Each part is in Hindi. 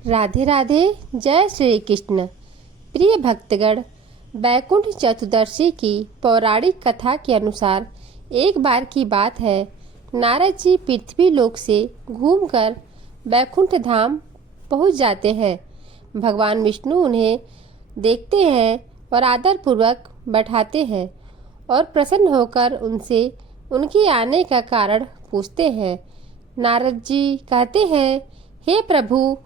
राधे राधे। जय श्री कृष्ण। प्रिय भक्तगण, बैकुंठ चतुर्दशी की पौराणिक कथा के अनुसार एक बार की बात है, नारद जी पृथ्वी लोक से घूमकर बैकुंठ धाम पहुंच जाते हैं। भगवान विष्णु उन्हें देखते हैं और आदर पूर्वक बैठाते हैं और प्रसन्न होकर उनसे उनके आने का कारण पूछते हैं। नारद जी कहते हैं, हे प्रभु,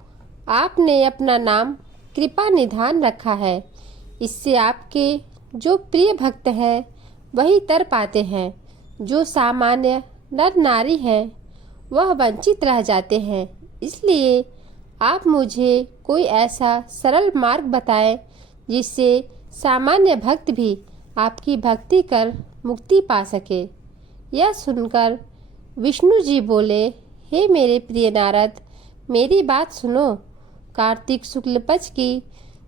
आपने अपना नाम कृपा निधान रखा है। इससे आपके जो प्रिय भक्त हैं वही तर पाते हैं। जो सामान्य नर नारी हैं वह वंचित रह जाते हैं। इसलिए आप मुझे कोई ऐसा सरल मार्ग बताएं जिससे सामान्य भक्त भी आपकी भक्ति कर मुक्ति पा सके। यह सुनकर विष्णु जी बोले, हे मेरे प्रिय नारद, मेरी बात सुनो। कार्तिक शुक्ल पक्ष की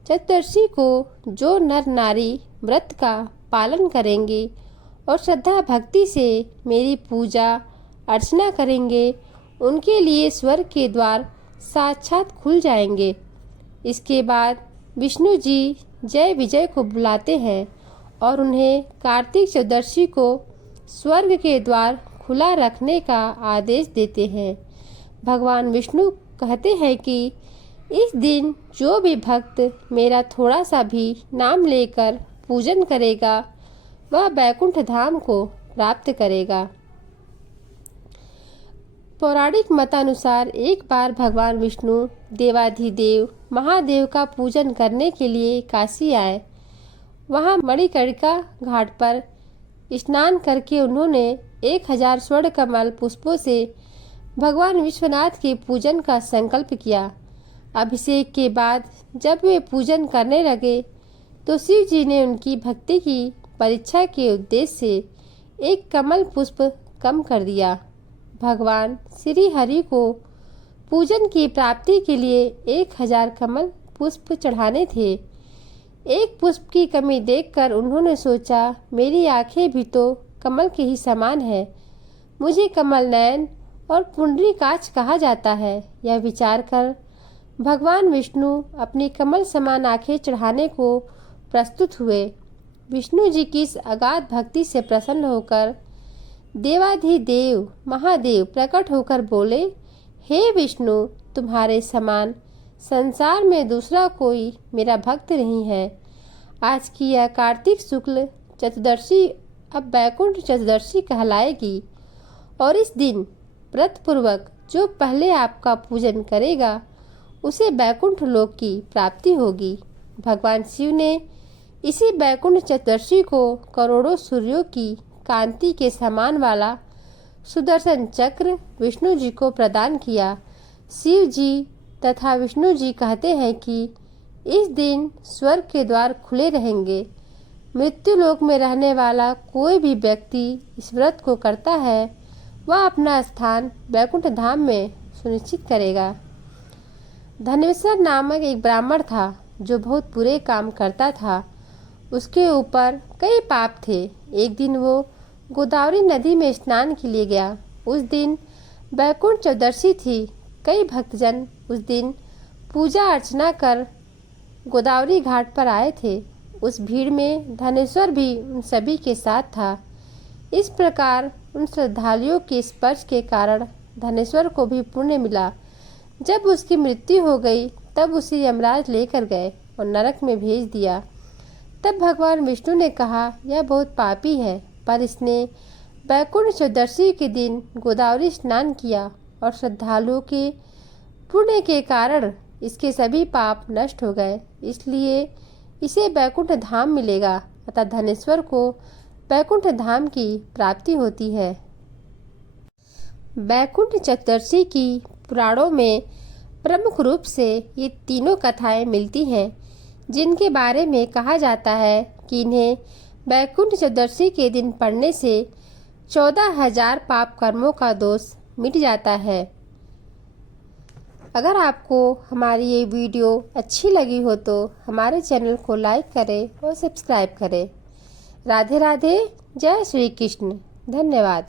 चतुर्दशी को जो नर नारी व्रत का पालन करेंगे और श्रद्धा भक्ति से मेरी पूजा अर्चना करेंगे, उनके लिए स्वर्ग के द्वार साक्षात खुल जाएंगे। इसके बाद विष्णु जी जय विजय को बुलाते हैं और उन्हें कार्तिक चतुर्दशी को स्वर्ग के द्वार खुला रखने का आदेश देते हैं। भगवान विष्णु कहते हैं कि इस दिन जो भी भक्त मेरा थोड़ा सा भी नाम लेकर पूजन करेगा वह बैकुंठ धाम को प्राप्त करेगा। पौराणिक मतानुसार एक बार भगवान विष्णु देवाधिदेव महादेव का पूजन करने के लिए काशी आए। वहां मणिकर्णिका घाट पर स्नान करके उन्होंने 1000 स्वर्ण कमल पुष्पों से भगवान विश्वनाथ के पूजन का संकल्प किया। अभिषेक के बाद जब वे पूजन करने लगे तो शिव जी ने उनकी भक्ति की परीक्षा के उद्देश्य से एक कमल पुष्प कम कर दिया। भगवान श्री हरि को पूजन की प्राप्ति के लिए 1000 कमल पुष्प चढ़ाने थे। एक पुष्प की कमी देखकर उन्होंने सोचा, मेरी आंखें भी तो कमल के ही समान है, मुझे कमल नयन और पुंडरीकाक्ष कहा जाता है। यह विचार कर भगवान विष्णु अपनी कमल समान आंखें चढ़ाने को प्रस्तुत हुए। विष्णु जी की इस अगाध भक्ति से प्रसन्न होकर देवाधिदेव महादेव प्रकट होकर बोले, हे विष्णु, तुम्हारे समान संसार में दूसरा कोई मेरा भक्त नहीं है। आज की यह कार्तिक शुक्ल चतुर्दशी अब बैकुंठ चतुर्दशी कहलाएगी और इस दिन व्रत पूर्वक जो पहले आपका पूजन करेगा उसे बैकुंठ लोक की प्राप्ति होगी। भगवान शिव ने इसी बैकुंठ चतुर्दशी को करोड़ों सूर्यों की कांति के समान वाला सुदर्शन चक्र विष्णु जी को प्रदान किया। शिव जी तथा विष्णु जी कहते हैं कि इस दिन स्वर्ग के द्वार खुले रहेंगे। मृत्यु लोक में रहने वाला कोई भी व्यक्ति इस व्रत को करता है वह अपना स्थान बैकुंठ धाम में सुनिश्चित करेगा। धनेश्वर नामक एक ब्राह्मण था जो बहुत बुरे काम करता था। उसके ऊपर कई पाप थे। एक दिन वो गोदावरी नदी में स्नान के लिए गया। उस दिन बैकुंठ चतुर्दशी थी। कई भक्तजन उस दिन पूजा अर्चना कर गोदावरी घाट पर आए थे। उस भीड़ में धनेश्वर भी उन सभी के साथ था। इस प्रकार उन श्रद्धालुओं के स्पर्श के कारण धनेश्वर को भी पुण्य मिला। जब उसकी मृत्यु हो गई तब उसे यमराज लेकर गए और नरक में भेज दिया। तब भगवान विष्णु ने कहा, यह बहुत पापी है, पर इसने बैकुंठ चतुर्दशी के दिन गोदावरी स्नान किया और श्रद्धालुओं के पुण्य के कारण इसके सभी पाप नष्ट हो गए, इसलिए इसे बैकुंठ धाम मिलेगा। अतः धनेश्वर को बैकुंठ धाम की प्राप्ति होती है। बैकुंठ चतुर्दशी की पुराणों में प्रमुख रूप से ये तीनों कथाएं मिलती हैं, जिनके बारे में कहा जाता है कि इन्हें बैकुंठ चतुर्दशी के दिन पढ़ने से 14,000 पाप कर्मों का दोष मिट जाता है। अगर आपको हमारी ये वीडियो अच्छी लगी हो तो हमारे चैनल को लाइक करें और सब्सक्राइब करें। राधे राधे। जय श्री कृष्ण। धन्यवाद।